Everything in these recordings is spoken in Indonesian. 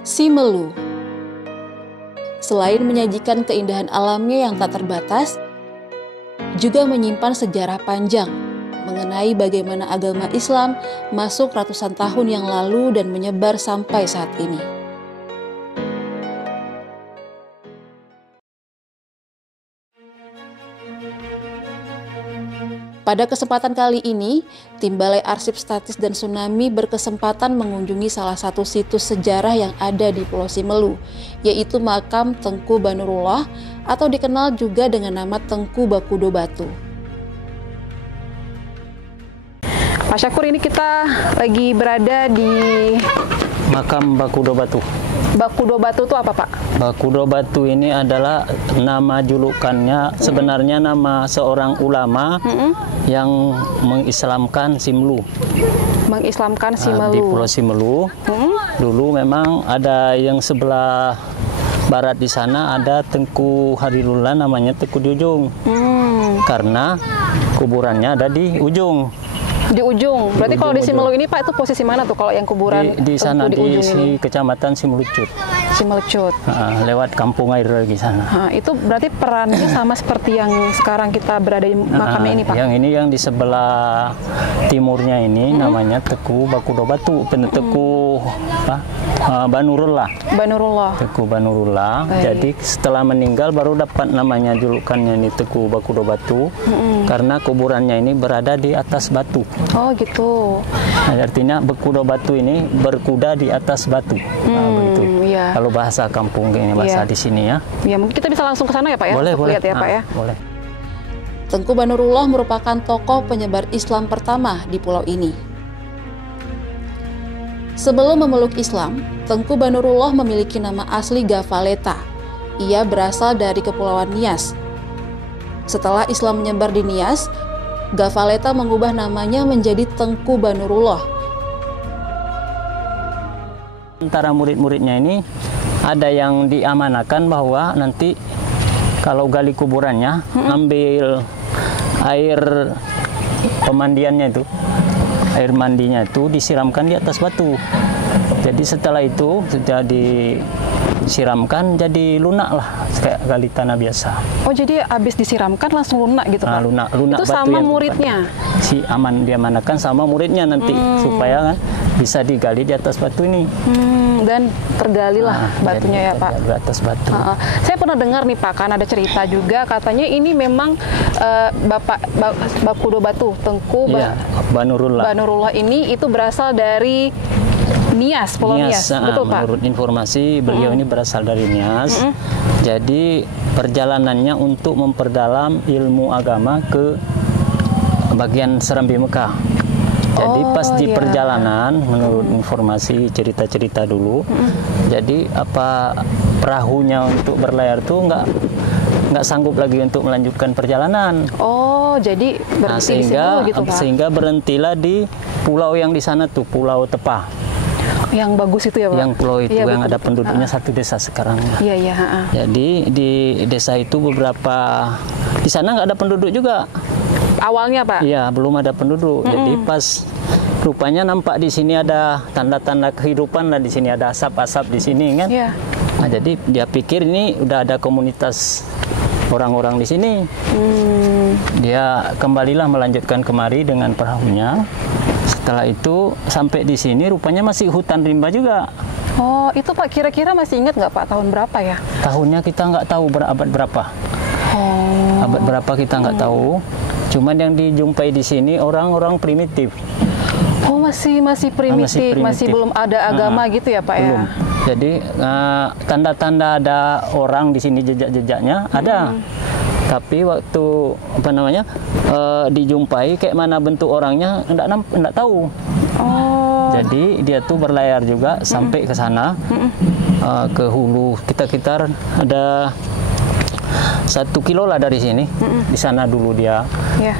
Simelu. Selain menyajikan keindahan alamnya yang tak terbatas, juga menyimpan sejarah panjang mengenai bagaimana agama Islam masuk ratusan tahun yang lalu dan menyebar sampai saat ini. Pada kesempatan kali ini, tim Balai Arsip Statis dan Tsunami berkesempatan mengunjungi salah satu situs sejarah yang ada di Pulau Simelu, yaitu makam Tengku Banurullah atau dikenal juga dengan nama Tengku Bakudo Batu. Pak Syakur, ini kita lagi berada di makam Bakudo Batu. Bakudo Batu itu apa, Pak? Bakudo Batu ini adalah nama julukannya, sebenarnya nama seorang ulama yang mengislamkan Simelu. Mengislamkan Simelu. Di Pulau Simelu. Dulu memang ada yang sebelah barat di sana ada Tengku Harilullah, namanya Tengku di ujung. Karena kuburannya ada di ujung. Di ujung. Berarti kalau di Simelu ini, Pak, itu posisi mana tuh kalau yang kuburan di sana di ujung kecamatan Simelucut. Simelucut. Lewat kampung air lagi sana. Itu berarti perannya sama seperti yang sekarang kita berada di makamnya ini, Pak. Yang ini yang di sebelah timurnya ini namanya Tengku Bakudo Batu, Tengku Banurullah. Banurullah. Tengku Banurullah. Jadi setelah meninggal baru dapat namanya julukannya ini Tengku Bakudo Batu. Karena kuburannya ini berada di atas batu. Oh gitu. Nah, artinya Bakudo Batu ini berkuda di atas batu. Begitu. Iya. Kalau bahasa kampung ini, bahasa di sini ya. Ya, mungkin kita bisa langsung ke sana ya, Pak ya. Boleh, boleh. Lihat ya, Pak ya. Boleh. Tengku Banurullah merupakan tokoh penyebar Islam pertama di pulau ini. Sebelum memeluk Islam, Tengku Banurullah memiliki nama asli Gavaleta. Ia berasal dari Kepulauan Nias. Setelah Islam menyebar di Nias, Gavaleta mengubah namanya menjadi Tengku Banurullah. Antara murid-muridnya ini ada yang diamanakan bahwa nanti kalau gali kuburannya ambil air pemandiannya itu, air mandinya itu disiramkan di atas batu. Jadi setelah itu sudah disiramkan jadi lunak lah, kayak gali tanah biasa. Oh, jadi habis disiramkan langsung lunak gitu, Pak? Lunak itu batu sama yang muridnya? Si aman diamanakan sama muridnya nanti supaya kan bisa digali di atas batu ini. Dan tergalilah batunya ya, Pak? Di atas batu. Saya pernah dengar nih, Pak, kan ada cerita juga katanya ini memang Bakudo Batu, Tengku Banurullah ini itu berasal dari Nias, Pulau Nias, betul, Pak? Menurut informasi beliau ini berasal dari Nias. Jadi perjalanannya untuk memperdalam ilmu agama ke bagian Serambi Mekah. Jadi pas di perjalanan, menurut informasi cerita-cerita dulu, jadi apa perahunya untuk berlayar tuh nggak sanggup lagi untuk melanjutkan perjalanan. Oh, jadi berhenti di situ gitu, Pak? Sehingga berhentilah di pulau yang di sana tuh, Pulau Tepah. Yang bagus itu ya, Pak? Yang pulau itu yang betul. Ada penduduknya satu desa sekarang. Iya. Jadi di desa itu beberapa, di sana nggak ada penduduk juga. Awalnya, Pak? Iya, belum ada penduduk. Jadi pas rupanya nampak di sini ada tanda-tanda kehidupan lah, di sini ada asap-asap di sini kan. Iya. Nah, jadi dia pikir ini udah ada komunitas orang-orang di sini. Dia kembalilah melanjutkan kemari dengan perahunya. Setelah itu sampai di sini rupanya masih hutan rimba juga. Oh, itu Pak kira-kira masih ingat nggak, Pak, tahun berapa ya? Tahunnya kita nggak tahu abad berapa. Abad berapa kita nggak tahu. Cuman yang dijumpai di sini orang-orang primitif. Oh, masih primitif, masih belum ada agama gitu ya, Pak? Belum. Ya? Jadi tanda-tanda ada orang di sini, jejak-jejaknya ada. Tapi waktu dijumpai kayak mana bentuk orangnya enggak tahu. Oh. Jadi dia tuh berlayar juga sampai ke sana, ke hulu. Kita ada 1 kilo lah dari sini. Di sana dulu dia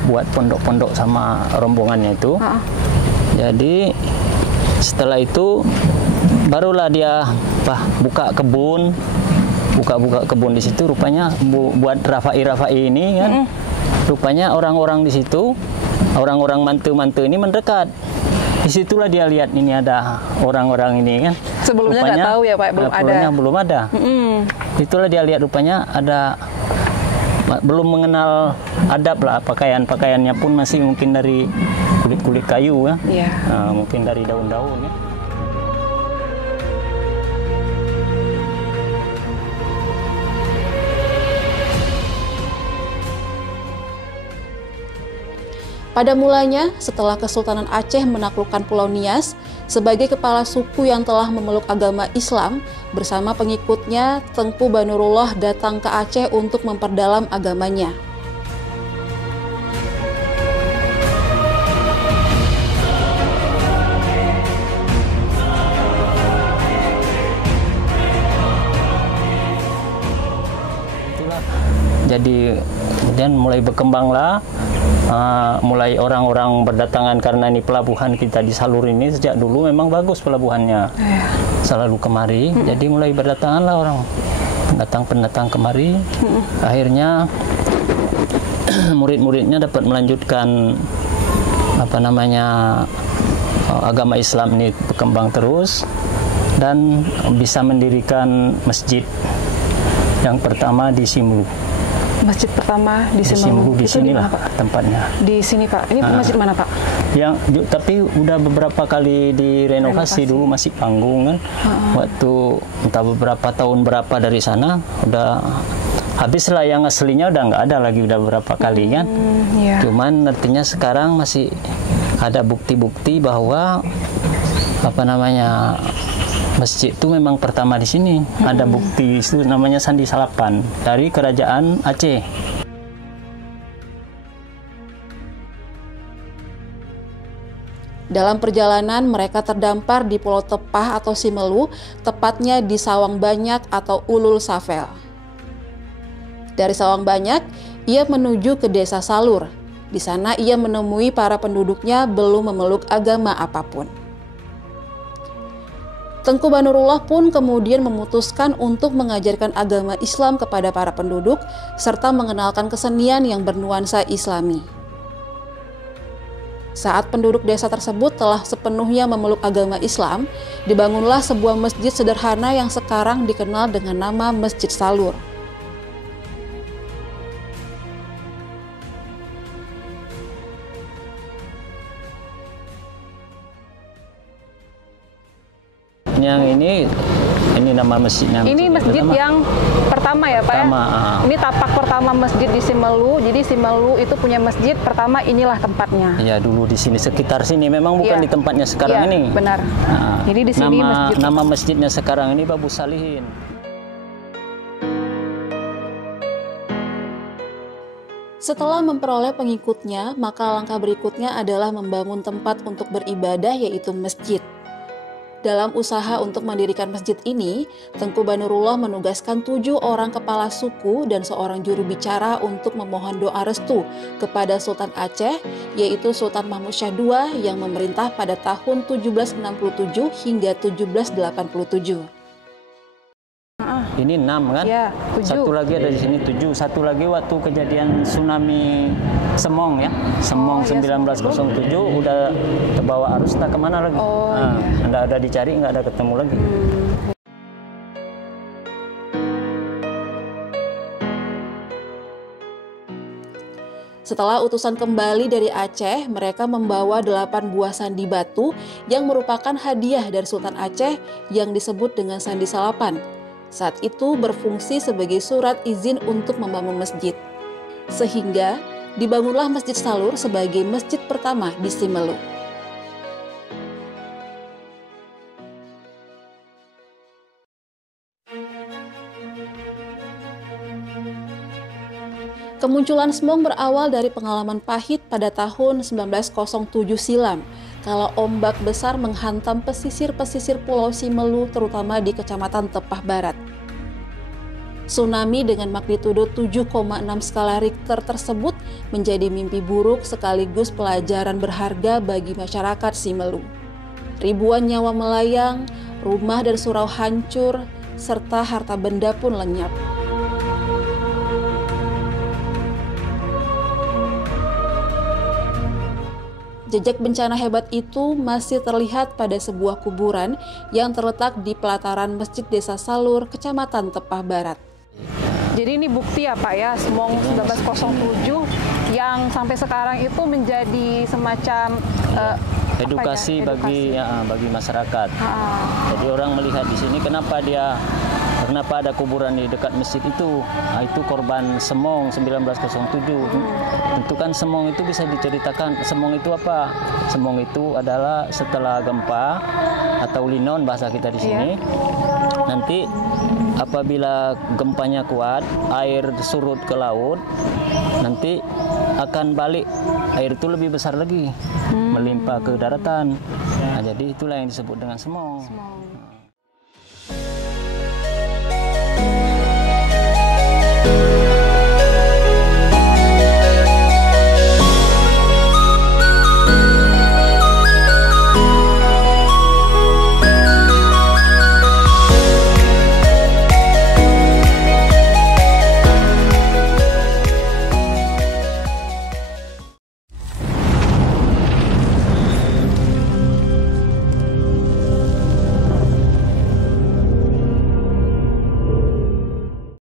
buat pondok-pondok sama rombongannya itu. Jadi setelah itu barulah dia buka kebun di situ. Rupanya buat Rafai ini kan. Rupanya orang-orang di situ, orang-orang mantu-mantu ini mendekat. disitulah dia lihat ini ada orang-orang ini kan. Sebelumnya nggak tahu ya Pak, belum ada. Belum ada. Itulah dia lihat rupanya ada, belum mengenal adab lah, pakaiannya pun masih mungkin dari kulit-kulit kayu ya. Mungkin dari daun-daun ya. Pada mulanya, setelah Kesultanan Aceh menaklukkan Pulau Nias, sebagai kepala suku yang telah memeluk agama Islam, bersama pengikutnya, Tengku Banurullah datang ke Aceh untuk memperdalam agamanya. Itulah, jadi kemudian mulai berkembanglah. Mulai orang-orang berdatangan karena ini pelabuhan kita di Salur ini sejak dulu memang bagus pelabuhannya, selalu kemari. Jadi mulai berdatanganlah orang pendatang kemari. Akhirnya murid-muridnya dapat melanjutkan agama Islam ini berkembang terus dan bisa mendirikan masjid yang pertama di Simelu. Masjid pertama di Simelu. Di sinilah tempatnya. Di sini Pak. Ini masjid mana Pak? Tapi udah beberapa kali direnovasi. Dulu masih panggung kan. Waktu entah beberapa tahun berapa dari sana udah habislah, yang aslinya udah nggak ada lagi, udah beberapa kali kan. Cuman artinya sekarang masih ada bukti-bukti bahwa masjid itu memang pertama di sini. Ada bukti itu namanya Sandi Salapan dari Kerajaan Aceh. Dalam perjalanan, mereka terdampar di Pulau Tepah atau Simelu, tepatnya di Sawang Banyak atau Ulul Safel. Dari Sawang Banyak, ia menuju ke Desa Salur. Di sana ia menemui para penduduknya belum memeluk agama apapun. Tengku Banurullah pun kemudian memutuskan untuk mengajarkan agama Islam kepada para penduduk serta mengenalkan kesenian yang bernuansa Islami. Saat penduduk desa tersebut telah sepenuhnya memeluk agama Islam, dibangunlah sebuah masjid sederhana yang sekarang dikenal dengan nama Masjid Salur. Yang ini nama masjidnya. Ini masjid yang pertama ya Pak pertama, ya? Ini tapak pertama masjid di Simelu. Jadi Simelu itu punya masjid pertama, inilah tempatnya. Iya, dulu di sini, sekitar sini, memang bukan di tempatnya sekarang ini. Benar. Jadi di sini nama masjidnya sekarang ini Babu Salihin. Setelah memperoleh pengikutnya, maka langkah berikutnya adalah membangun tempat untuk beribadah, yaitu masjid. Dalam usaha untuk mendirikan masjid ini, Tengku Banurullah menugaskan 7 orang kepala suku dan seorang juru bicara untuk memohon doa restu kepada Sultan Aceh, yaitu Sultan Mahmud Syah II yang memerintah pada tahun 1767 hingga 1787. Ini 6 kan? Ya, 7. Satu lagi ada di sini 7. Satu lagi waktu kejadian tsunami Semong ya. Semong 1907 udah terbawa arus, tak kemana lagi. Nggak ada dicari, nggak ada ketemu lagi. Setelah utusan kembali dari Aceh, mereka membawa 8 buah sandi batu yang merupakan hadiah dari Sultan Aceh yang disebut dengan Sandi Salapan. Saat itu berfungsi sebagai surat izin untuk membangun masjid. Sehingga dibangunlah Masjid Salur sebagai masjid pertama di Simelu. Kemunculan Semong berawal dari pengalaman pahit pada tahun 1907 silam, kalau ombak besar menghantam pesisir-pesisir Pulau Simelu, terutama di Kecamatan Tepah Barat. Tsunami dengan magnitudo 7,6 skala Richter tersebut menjadi mimpi buruk sekaligus pelajaran berharga bagi masyarakat Simelu. Ribuan nyawa melayang, rumah dan surau hancur, serta harta benda pun lenyap. Jejak bencana hebat itu masih terlihat pada sebuah kuburan yang terletak di pelataran Masjid Desa Salur, Kecamatan Tepah Barat. Jadi ini bukti ya Pak ya, Semong 1907 yang sampai sekarang itu menjadi semacam edukasi bagi masyarakat. Jadi orang melihat di sini kenapa ada kuburan di dekat masjid itu. Nah, itu korban Semong 1907. Tentu kan Semong itu bisa diceritakan. Semong itu apa? Semong itu adalah setelah gempa atau linon bahasa kita di sini. Nanti apabila gempanya kuat, air surut ke laut, nanti akan balik, air itu lebih besar lagi, melimpah ke daratan. Nah, jadi itulah yang disebut dengan Semong.